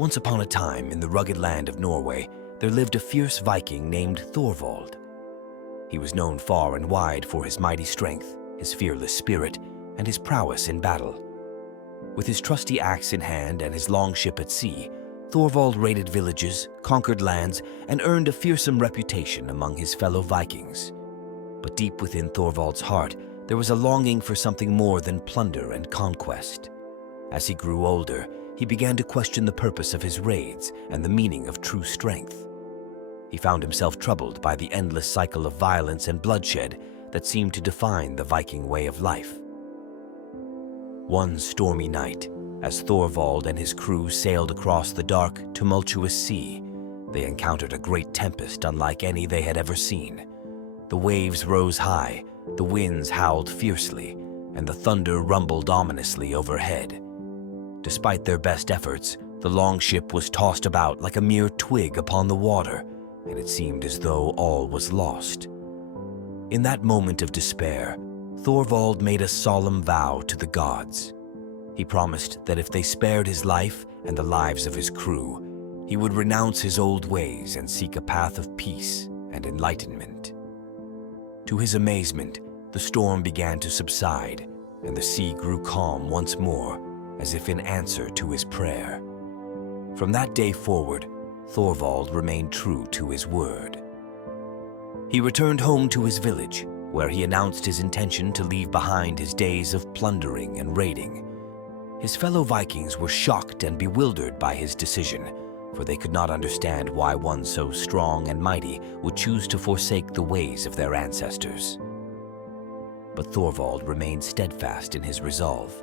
Once upon a time, in the rugged land of Norway, there lived a fierce Viking named Thorvald. He was known far and wide for his mighty strength, his fearless spirit, and his prowess in battle. With his trusty axe in hand and his longship at sea, Thorvald raided villages, conquered lands, and earned a fearsome reputation among his fellow Vikings. But deep within Thorvald's heart, there was a longing for something more than plunder and conquest. As he grew older, he began to question the purpose of his raids and the meaning of true strength. He found himself troubled by the endless cycle of violence and bloodshed that seemed to define the Viking way of life. One stormy night, as Thorvald and his crew sailed across the dark, tumultuous sea, they encountered a great tempest unlike any they had ever seen. The waves rose high, the winds howled fiercely, and the thunder rumbled ominously overhead. Despite their best efforts, the longship was tossed about like a mere twig upon the water, and it seemed as though all was lost. In that moment of despair, Thorvald made a solemn vow to the gods. He promised that if they spared his life and the lives of his crew, he would renounce his old ways and seek a path of peace and enlightenment. To his amazement, the storm began to subside, and the sea grew calm once more, as if in answer to his prayer. From that day forward, Thorvald remained true to his word. He returned home to his village, where he announced his intention to leave behind his days of plundering and raiding. His fellow Vikings were shocked and bewildered by his decision, for they could not understand why one so strong and mighty would choose to forsake the ways of their ancestors. But Thorvald remained steadfast in his resolve.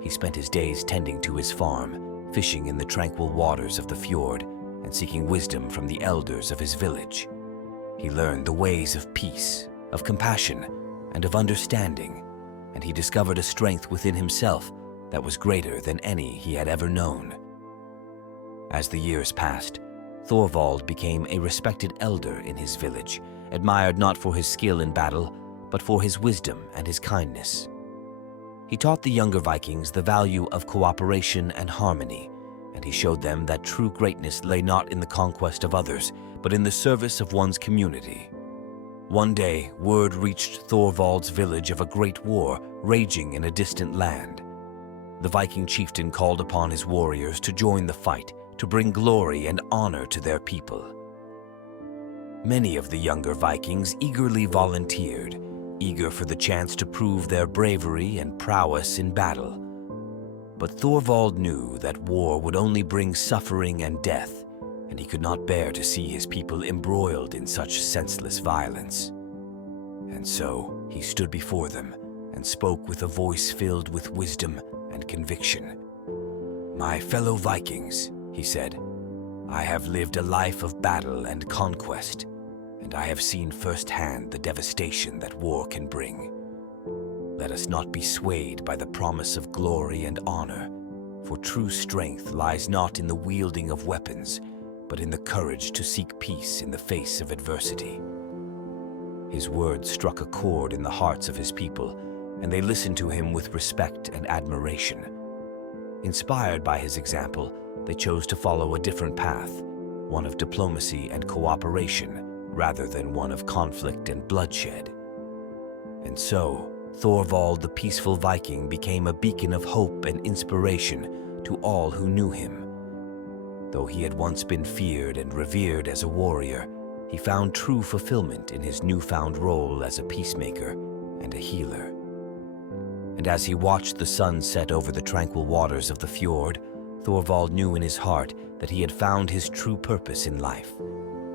He spent his days tending to his farm, fishing in the tranquil waters of the fjord, and seeking wisdom from the elders of his village. He learned the ways of peace, of compassion, and of understanding, and he discovered a strength within himself that was greater than any he had ever known. As the years passed, Thorvald became a respected elder in his village, admired not for his skill in battle, but for his wisdom and his kindness. He taught the younger Vikings the value of cooperation and harmony, and he showed them that true greatness lay not in the conquest of others, but in the service of one's community. One day, word reached Thorvald's village of a great war raging in a distant land. The Viking chieftain called upon his warriors to join the fight, to bring glory and honor to their people. Many of the younger Vikings eagerly volunteered, eager for the chance to prove their bravery and prowess in battle. But Thorvald knew that war would only bring suffering and death, and he could not bear to see his people embroiled in such senseless violence. And so he stood before them and spoke with a voice filled with wisdom and conviction. "My fellow Vikings," he said, "I have lived a life of battle and conquest, and I have seen firsthand the devastation that war can bring. Let us not be swayed by the promise of glory and honor, for true strength lies not in the wielding of weapons, but in the courage to seek peace in the face of adversity." His words struck a chord in the hearts of his people, and they listened to him with respect and admiration. Inspired by his example, they chose to follow a different path, one of diplomacy and cooperation, rather than one of conflict and bloodshed. And so, Thorvald the peaceful Viking became a beacon of hope and inspiration to all who knew him. Though he had once been feared and revered as a warrior, he found true fulfillment in his newfound role as a peacemaker and a healer. And as he watched the sun set over the tranquil waters of the fjord, Thorvald knew in his heart that he had found his true purpose in life,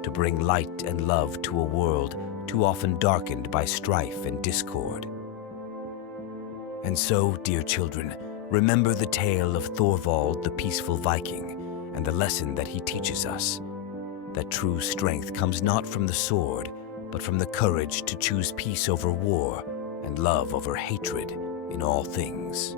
to bring light and love to a world too often darkened by strife and discord. And so, dear children, remember the tale of Thorvald the peaceful Viking and the lesson that he teaches us, that true strength comes not from the sword, but from the courage to choose peace over war and love over hatred in all things.